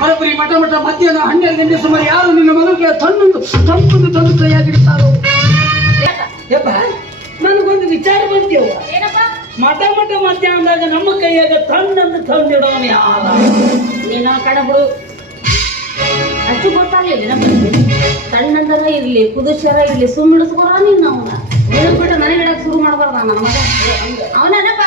ಬರೋಬ್ಬರಿ ಮಠ ಮಠ ಮಧ್ಯಾಹ್ನ ಹನ್ನೆರಡು ಗಂಟೆ ಸುಮಾರು ಯಾರು ನಿನ್ನ ಮಗನಿಗೆ ತನ್ನೊಂದು ತಂಪೊಂದು ತಂದು ಕೈಯಾಗಿಡ್ತಾರೋ ಯಪ್ಪ ನನಗೊಂದು ವಿಚಾರ ಬಂತೇವ ಏನಪ್ಪ? ಮಠ ಮಠ ಮಧ್ಯಾಹ್ನದಾಗ ನಮ್ಮ ಕೈಯಾಗ ತನ್ನನ್ನು ತಂದಿಡೋನು ಯಾರ? ನೀನು ಕಣ ಬಿಡು. ಅಷ್ಟು ಗೊತ್ತಾಗ್ಲಿಲ್ಲ ನಮಗೆ ಸಣ್ಣಂದರ ಇರ್ಲಿ ಕುದುಶರ ಇರ್ಲಿ ಸುಮ್ಮಿಡಿಸ್ಕೊರ ನೀನು ಅವನ. ಬಿಟ್ಟು ನನಗೆ ಇಡಕ್ಕೆ ಶುರು ಮಾಡಬಾರ್ದ ನನ್ನ ಮಗ? ಅವನಪ್ಪ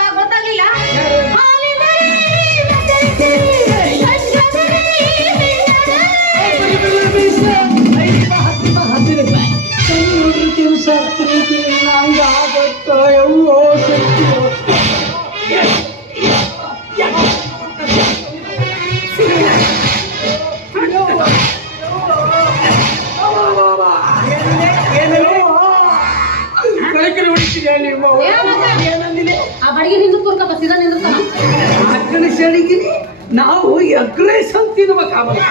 ಎಗ್ಲೇಸ್ ತಿನ್ಬೇಕು ಆಮೇಲೆ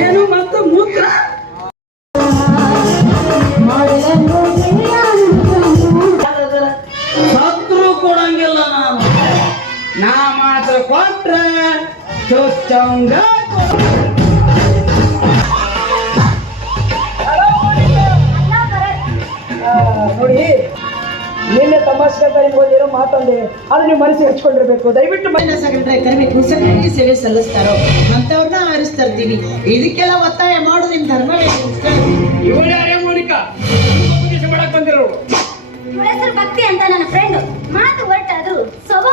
ಏನು ಮತ್ತು ಮೂತ್ರ ಸತ್ರು ಕೊಡಂಗಿಲ್ಲ ನಾನು ನಾ ಮಾತ್ರ ಕೊಟ್ರೆ ಚೊಚ್ಚಂಗ ನೋಡಿ ನಿನ್ನೆ ತಮಾಷೆಗಾಗಿ ಏನೋ ಮಾತಂದೆ. ಅದು ನೀವು ಮನಸ್ಸಿಗೆ ಹಚ್ಕೊಂಡಿರ್ಬೇಕು. ದಯವಿಟ್ಟು ಮಹಿಳಾ ಸಂಘಟನೆ ಕರಿಬೇಕು ಸರಿಯಾಗಿ ಸೇವೆ ಸಲ್ಲಿಸ್ತಾರೋ? ಅಂತವ್ರನ್ನ ಆರಿಸ್ತಾ ಇರ್ತೀವಿ ಇದಕ್ಕೆಲ್ಲ ಒತ್ತಾಯ ಮಾಡು ನಿಮ್ ಧರ್ಮ ಇವಳು ಯಾರೇ ಮೋನಿಕಾ. ಉಪದೇಶ ಮಾಡಕ್ ಬಂದಿರೋರು ಇವಳ ಹೆಸರು ಭಕ್ತಿ ಅಂತ ನನ್ನ ಫ್ರೆಂಡ್ ಮಾತು ಹೊರಟಾದ್ರು ಸ್ವಭಾವ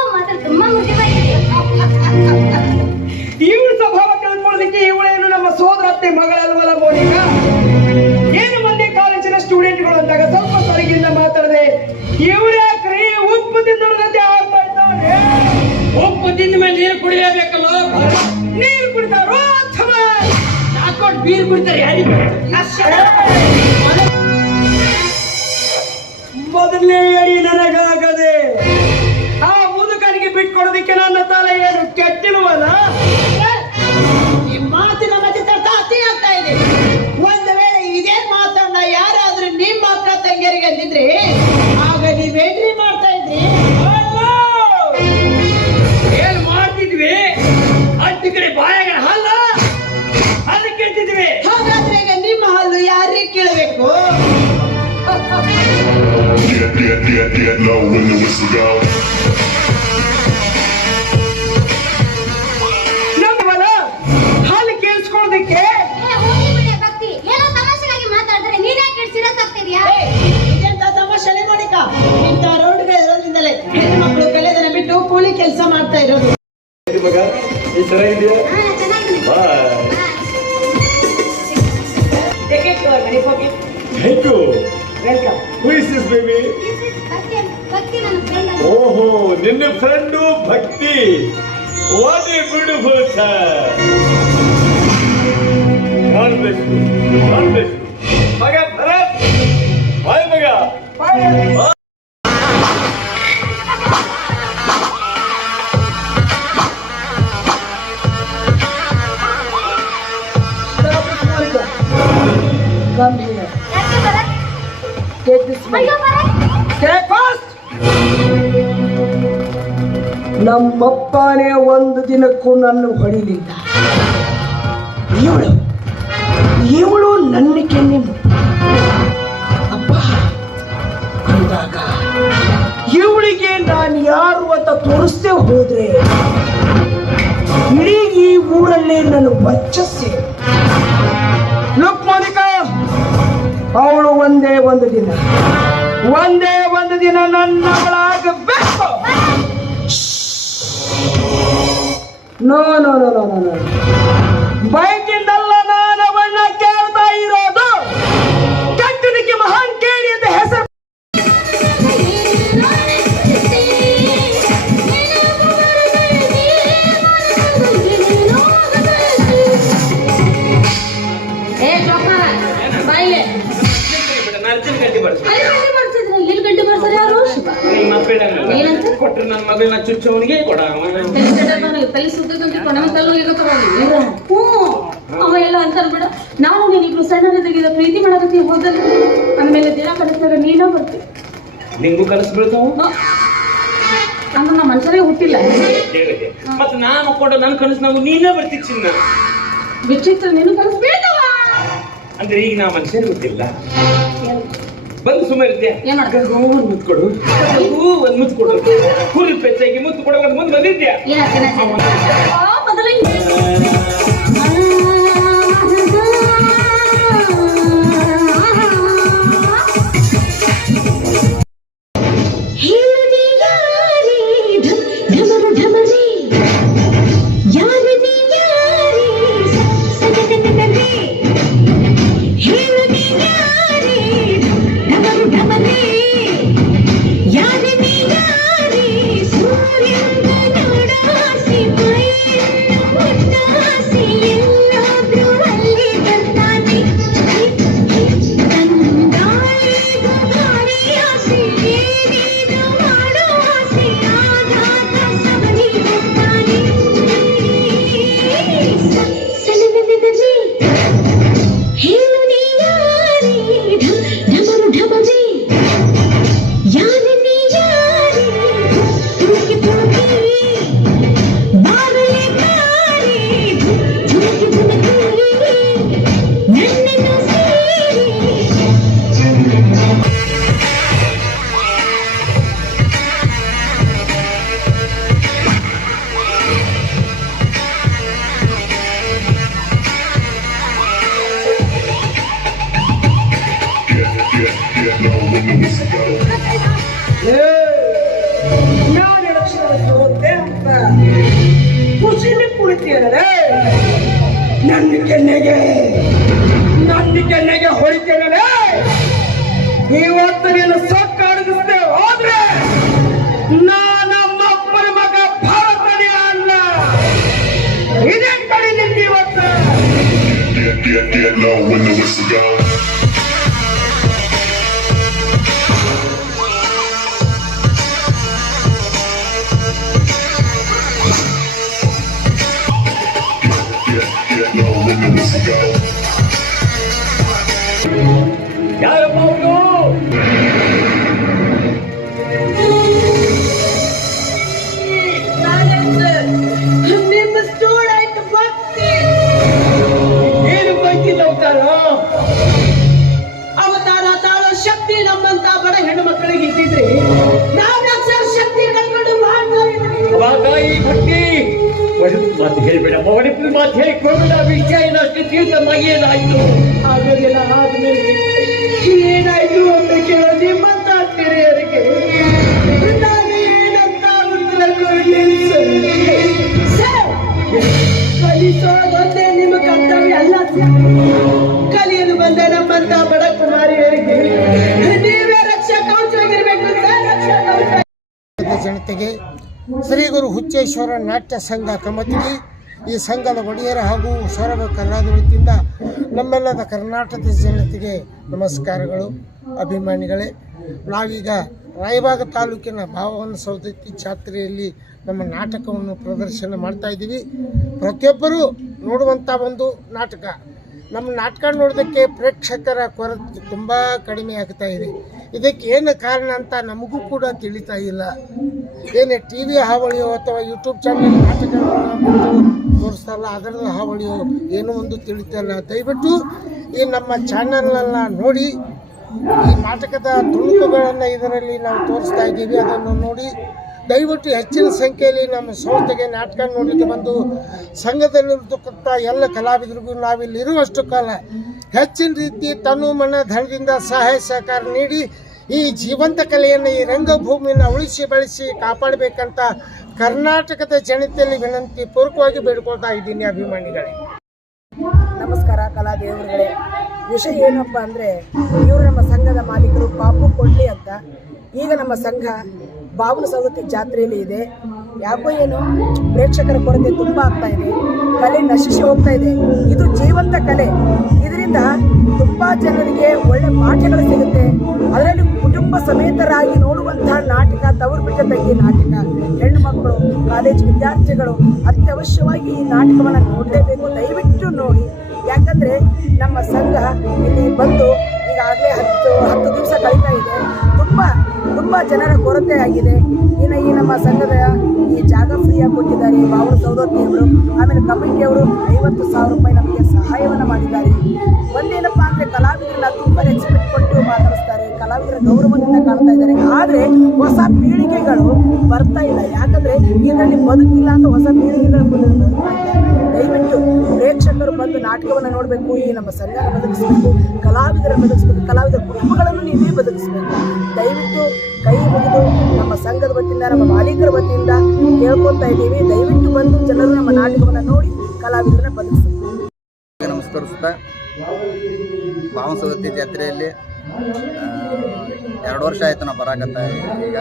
ಬೀರ್ ಕುಡಿತಾರೆ ಯಾರಿಗೆ? ಮೊದಲನೇ ಅಡಿ ನನಗಾಗದೆ ಆ ಮುದುಕನಿಗೆ ಬಿಟ್ಕೊಡೋದಿಕ್ಕೆ ನನ್ನ ತಲೆ ಏನು ಕೆಟ್ಟಿರುವಲ್ಲ? ಈ ಮಾತಿನ ಮಧ್ಯೆ ತರ್ಕ ಅತಿ ಆಗ್ತಾ ಇದೆ. ಒಂದು ವೇಳೆ ಇದೇ ಮಾತನ್ನ ಯಾರಾದ್ರೂ ನಿಮ್ಮ ಅಕ್ಕ ತಂಗಿಯರಿಗೆ ಅಂದಿದ್ರೆ Get, get, get, low when the whistle go. ಮಕ್ಕಳು ಕಲೆದನ್ನ ಬಿಟ್ಟು ಕೂಲಿ ಕೆಲಸ ಮಾಡ್ತಾ ಇರೋದು. ಮಗ ಈ ಚೆನ್ನಾಗಿದೆಯಾ ಹಾ ಚೆನ್ನಾಗಿದ್ದೀನಿ bye thank you who is this baby This is Bhakti ಭಕ್ತಿ ನನ್ನ ಫ್ರೆಂಡ್ ಓಹೋ ನಿನ್ನ friend Bhakti what a beautiful sir God bless you God bless you ಮಗ ಭರತ್ ಬಾಯ್ ಮಗ Come here. ಯಾಕೆ ಬರಕ್ Take this ಬರಕ್ Take fast. ನಮ್ಮಪ್ಪನೇ ಒಂದು ದಿನಕ್ಕೂ ನನ್ನ ಹೊಡಿಲಿಲ್ಲ. ಇವಳು ಇವಳು ನನ್ನ ಕೆನ್ನೆ ಅಪ್ಪ ಅಂದಾಗ ಇವಳಿಗೆ ನಾನು ಯಾರು ಅಂತ ತೋರಿಸ್ತೇ ಹೋದ್ರೆ ಇಡೀ ಈ ಊರಲ್ಲಿ ನನ್ನ ವರ್ಚಸ್ಸೆ ಅವಳು ಒಂದೇ ಒಂದು ದಿನ. ಒಂದೇ ಒಂದು ದಿನ ನನ್ನವಳಾಗಬೇಕು. No no no no no ಬೈಕಿಂದಲ್ಲ ಕೊಟ್ರೆ ನನ್ನ ಮಗಳನ್ನ ಚುಚ್ಚವನಿಗೆ ಕೊಡ. ತಲೆ ಕೆಟ್ಟವನು, ತಲೆ ಸುತ್ತದಂತೆ ಕೊನೆಮ ಕಲ್ಲು ಹೋಗಿರ್ತಾರ ಅವ್ರು. ಹ್ಞೂ. ಅವ ಎಲ್ಲ ಅಂತಾರ ಬಿಡ. ನಾವು ನೀನಿಬ್ರು ಸಣ್ಣದಿದ್ದಾಗ ಪ್ರೀತಿ ಮಾಡಕತ್ತಿ ಹೋದಲ್ಲಿ. ಅಂದ್ಮೇಲೆ ದಿನ ಕಲಿಸಿದಾಗ ನೀನ ಬರ್ತಿ. ನಿಂಗೂ ಕನಸು ಬೀಳ್ತಾವ? ಅಂದ್ರೆ ನಾ ಮನುಷ್ಯರೇ ಹುಟ್ಟಿಲ್ಲ. ಮತ್ತೆ ನಾನು ಕೊಡ ನನ್ನ ಕನಸು ನಾವು ನೀನೇ ಬರ್ತಿ ಚಿನ್ನ. ವಿಚಿತ್ರ ನೀನು ಕಲಿಸ್ಬೇಕವ ಅಂದ್ರೆ ಈಗ ನಾ ಮನುಷ್ಯರೇ ಗೊತ್ತಿಲ್ಲ ಬಂದು ಸುಮ್ಮನೆ ಒಂದು ಮುತ್ತು ಕೊಡು ಒಂದು ಮುತ್ತು ಕೊಡು ಕೂಲಿ ಪೆಚ್ಚಾಗಿ ಮುತ್ತು ಕೊಡೋ ಒಂದು ಮುಂದೆ ಬಂದಿದ್ದೆ ನಾನು ಎಲೆಕ್ಷನ್ ಸೋತೆ ಅಂತ ಖುಷಿಲಿ ಕುಳಿತೀರೇ ನನ್ನ ಕೆನ್ನೆಗೆ ನನ್ನ ಕೆನ್ನೆಗೆ ಹೊಡಿತೇನೆ ಇವತ್ತು ನೀನು ಸೊಕ್ಕ ಅಡಗಿಸ್ದೆ ಹೋದ್ರೆ ನಾ ನಮ್ಮಪ್ಪನ ಮಗ ಭಾರತನೇ ಅಲ್ಲ ಕಡೆ ಇವತ್ತು Y'all. ಮಾತು ಹೇಳಬೇಡ. ಮಗನಿಬ್ಬರ ಮಾತು ಹೇಳಿಕೊಂಡ ವಿಷಯ ಏನಷ್ಟು ತೀರ್ಥ ಏನಾಯ್ತು? ಆಗೋದಿಲ್ಲ ಆದ್ಮೇಲೆ ಏನಾಯ್ತು ಅಂತ ಕೇಳೋ ನಿಮ್ಮಂತ ಹಿರಿಯರಿಗೆ ನಾನು ಏನಂತ ಉತ್ತರ ಕೊಡ್ಲಿ ಸರ್, ಕಲಿಸೋದೊಂದೇ ನಿಮ್ಮ ಕರ್ತವ್ಯ ಅಲ್ಲ ಸರ್. ಕಲಿಯಲು ಬಂದ ನಮ್ಮಂತ ಬಡ ಕುಮಾರಿಯರಿಗೆ ನೀವೇ ರಕ್ಷಾ ಕವಚ. ಜನತೆಗೆ ಶ್ರೀ ಗುರು ಹುಚ್ಚೇಶ್ವರ ನಾಟ್ಯ ಸಂಘ ಕಮತಿಲಿ ಈ ಸಂಘದ ಒಡೆಯರ ಹಾಗೂ ಕರ್ನಾಟಕ ವತಿಯಿಂದ ನಮ್ಮೆಲ್ಲದ ಕರ್ನಾಟಕದ ಜನತೆಗೆ ನಮಸ್ಕಾರಗಳು, ಅಭಿಮಾನಿಗಳೇ. ನಾವೀಗ ರಾಯಬಾಗ ತಾಲೂಕಿನ ಭಾವವನ ಸೌದತ್ತಿ ಜಾತ್ರೆಯಲ್ಲಿ ನಮ್ಮ ನಾಟಕವನ್ನು ಪ್ರದರ್ಶನ ಮಾಡ್ತಾ ಇದ್ದೀವಿ. ಪ್ರತಿಯೊಬ್ಬರೂ ನೋಡುವಂಥ ಒಂದು ನಾಟಕ. ನಮ್ಮ ನಾಟಕ ನೋಡೋದಕ್ಕೆ ಪ್ರೇಕ್ಷಕರ ಕೊರತೆ ತುಂಬ ಕಡಿಮೆ ಆಗ್ತಾ ಇದೆ. ಇದಕ್ಕೆ ಏನು ಕಾರಣ ಅಂತ ನಮಗೂ ಕೂಡ ತಿಳಿತಾ ಇಲ್ಲ. ಏನೇ ಟಿ ವಿ ಹಾವಳಿಯೋ ಅಥವಾ ಯೂಟ್ಯೂಬ್ ಚಾನಲ್ ನಾಟಕಗಳನ್ನು ತೋರಿಸ್ತಾರಲ್ಲ ಅದರದ ಹಾವಳಿಯೋ ಏನೋ ಒಂದು ತಿಳಿತಲ್ಲ ದಯವಿಟ್ಟು ಈ ನಮ್ಮ ಚಾನಲ್ನೆಲ್ಲ ನೋಡಿ, ಈ ನಾಟಕದ ತುಣುಕುಗಳನ್ನು ಇದರಲ್ಲಿ ನಾವು ತೋರಿಸ್ತಾ ಇದ್ದೀವಿ, ಅದನ್ನು ನೋಡಿ. ದಯವಿಟ್ಟು ಹೆಚ್ಚಿನ ಸಂಖ್ಯೆಯಲ್ಲಿ ನಮ್ಮ ಸಂಸ್ಥೆಗೆ ನಾಟಕ ನೋಡಲಿಕ್ಕೆ ಬಂದು ಸಂಘದಲ್ಲಿರ್ತಕ್ಕಂಥ ಎಲ್ಲ ಕಲಾವಿದರಿಗೂ ನಾವಿಲ್ಲಿರುವಷ್ಟು ಕಾಲ ಹೆಚ್ಚಿನ ರೀತಿ ತನು ಮನ ಧನದಿಂದ ಸಹಾಯ ಸಹಕಾರ ನೀಡಿ ಈ ಜೀವಂತ ಕಲೆಯನ್ನು ಈ ರಂಗಭೂಮಿಯನ್ನು ಉಳಿಸಿ ಬೆಳೆಸಿ ಕಾಪಾಡಬೇಕಂತ ಕರ್ನಾಟಕದ ಜನತೆಯಲ್ಲಿ ವಿನಂತಿ ಪೂರ್ವಕವಾಗಿ ಬೇಡ್ಕೊಳ್ತಾ ಇದ್ದೀನಿ ಅಭಿಮಾನಿಗಳೇ. ನಮಸ್ಕಾರ ಕಲಾದೇವರುಗಳೇ. ವಿಷಯ ಏನಪ್ಪ ಅಂದರೆ, ಇವರು ನಮ್ಮ ಸಂಘದ ಮಾಲೀಕರು ಪಾಪು ಕೊಡ್ಲಿ ಅಂತ. ಈಗ ನಮ್ಮ ಸಂಘ ಬಾಬುನ ಸವದತ್ತಿ ಜಾತ್ರೆಯಲ್ಲಿ ಇದೆ. ಯಾಕೋ ಏನು? ಪ್ರೇಕ್ಷಕರ ಕೊರತೆ ತುಂಬ ಆಗ್ತಾ ಇದೆ. ಕಲೆ ನಶಿಸಿ ಹೋಗ್ತಾ ಇದೆ. ಇದು ಜೀವಂತ ಕಲೆ. ಇದರಿಂದ ತುಂಬ ಜನರಿಗೆ ಒಳ್ಳೆ ಪಾಠಗಳು ಸಿಗುತ್ತೆ. ಅದರಲ್ಲಿ ಕುಟುಂಬ ಸಮೇತರಾಗಿ ನೋಡುವಂತಹ ನಾಟಕ ತವರು ಬಿಟ್ಟ ತಂಗಿ ನಾಟಕ. ಹೆಣ್ಣು ಮಕ್ಕಳು, ಕಾಲೇಜ್ ವಿದ್ಯಾರ್ಥಿಗಳು ಅತ್ಯವಶ್ಯವಾಗಿ ಈ ನಾಟಕವನ್ನು ನೋಡಲೇಬೇಕು. ದಯವಿಟ್ಟು ನೋಡಿ. ಯಾಕಂದ್ರೆ ನಮ್ಮ ಸಂಘ ಇಲ್ಲಿ ಬಂದು ಈಗಾಗಲೇ ಹತ್ತು ಹತ್ತು ದಿವಸ ಕಳೀತಾ ಇದೆ. ತುಂಬ ತುಂಬ ಜನರ ಕೊರತೆ ಆಗಿದೆ. ಇನ್ನು ಈ ನಮ್ಮ ಸಂಘದ ಈ ಜಾಗ ಫ್ರೀಯಾಗಿ ಕೊಟ್ಟಿದ್ದಾರೆ ಬಾಬು ಸೌದತ್ತಿಯವರು ಆಮೇಲೆ ಕಮಿಟಿಯವರು ಐವತ್ತು ಸಾವಿರ ರೂಪಾಯಿ ನಮಗೆ ಸಹಾಯವನ್ನು ಮಾಡಿದ್ದಾರೆ. ಒಂದೇನಪ್ಪ ಅಂದರೆ ಕಲಾವಿದರನ್ನ ತುಂಬ ರೆಸ್ಪೆಕ್ಟ್ ಕೊಟ್ಟು ಮಾತಾಡಿಸ್ತಾರೆ. ಕಲಾವಿದರ ಗೌರವದಿಂದ ಕಾಣ್ತಾ ಇದ್ದಾರೆ. ಆದರೆ ಹೊಸ ಪೀಳಿಗೆಗಳು ಬರ್ತಾ ಇಲ್ಲ. ಯಾಕಂದರೆ ಇದರಲ್ಲಿ ಬದುಕಿಲ್ಲ ಅಂತ ಹೊಸ ಪೀಳಿಗೆಗಳು ಬರ್ತಾ ನಾಟಕವನ್ನು ನೋಡಬೇಕು, ಈ ನಮ್ಮ ಸಂಘನ ಬದುಕಿಸಬೇಕು ಕಲಾವಿದರ ಬದಲಿಸಬೇಕು ಕಲಾವಿದರ ಕುಟುಂಬಗಳನ್ನು ನೀವೇ ಬದಲಿಸಬೇಕು. ದಯವಿಟ್ಟು ಕೈ ಮುಗಿದು ನಮ್ಮ ಸಂಘದ ವತಿಯಿಂದ, ನಮ್ಮ ಮಾಲೀಕರ ವತಿಯಿಂದ ಕೇಳ್ಕೊತಾ ಇದ್ದೀವಿ. ದಯವಿಟ್ಟು ಬಂದು ಜನರು ನಮ್ಮ ನಾಟಕವನ್ನು ನೋಡಿ ಕಲಾವಿದರನ್ನ ಬದಲಿಸಬೇಕು. ನಮಸ್ಕರಿಸ್ತಾ, ಭಾವಸವತಿ ಜಾತ್ರೆಯಲ್ಲಿ ಎರಡು ವರ್ಷ ಆಯಿತು ನಾವು ಬರಾಕತ್ತ. ಈಗ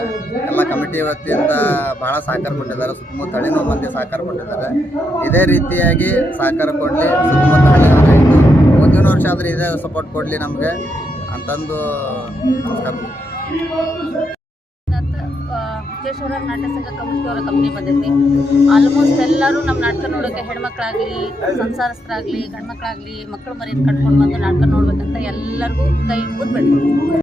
ಎಲ್ಲ ಕಮಿಟಿ ವತಿಯಿಂದ ಭಾಳ ಸಹಕಾರ ಕೊಟ್ಟಿದ್ದಾರೆ. ಸುತ್ತಮುತ್ತ ಹಳ್ಳಿನೂ ಮಂದಿ ಸಹಕಾರ ಕೊಟ್ಟಿದ್ದಾರೆ. ಇದೇ ರೀತಿಯಾಗಿ ಸಹಕಾರ ಕೊಡಲಿ, ಸುತ್ತಮುತ್ತ ಹಳ್ಳಿನವರಾಯಿತು ಮುಂದಿನ ವರ್ಷ ಆದರೆ ಇದೇ ಸಪೋರ್ಟ್ ಕೊಡಲಿ ನಮಗೆ ಅಂತಂದು ನಮಸ್ಕಾರ. ಹುಚ್ಚೇಶ್ವರ ನಾಟಕ ಸಂಘ ಕಮಿಟಿಯವರ ಕಂಪ್ನಿ ಬಂದೈತಿ ಆಲ್ಮೋಸ್ಟ್ ಎಲ್ಲರೂ ನಮ್ಮ ನಾಟಕ ನೋಡೋಕೆ ಹೆಣ್ಮಕ್ಳಾಗಲಿ, ಸಂಸಾರಸ್ಥರಾಗಲಿ, ಗಂಡ್ಮಕ್ಳಾಗಲಿ ಮಕ್ಕಳು ಮರಿಯನ್ನು ಕಟ್ಕೊಂಡು ಬಂದು ನಾಟಕ ನೋಡ್ಬೇಕಂತ ಎಲ್ಲರಿಗೂ ಕೈ ಮುಗಿದ್ಬಿಟ್ಟು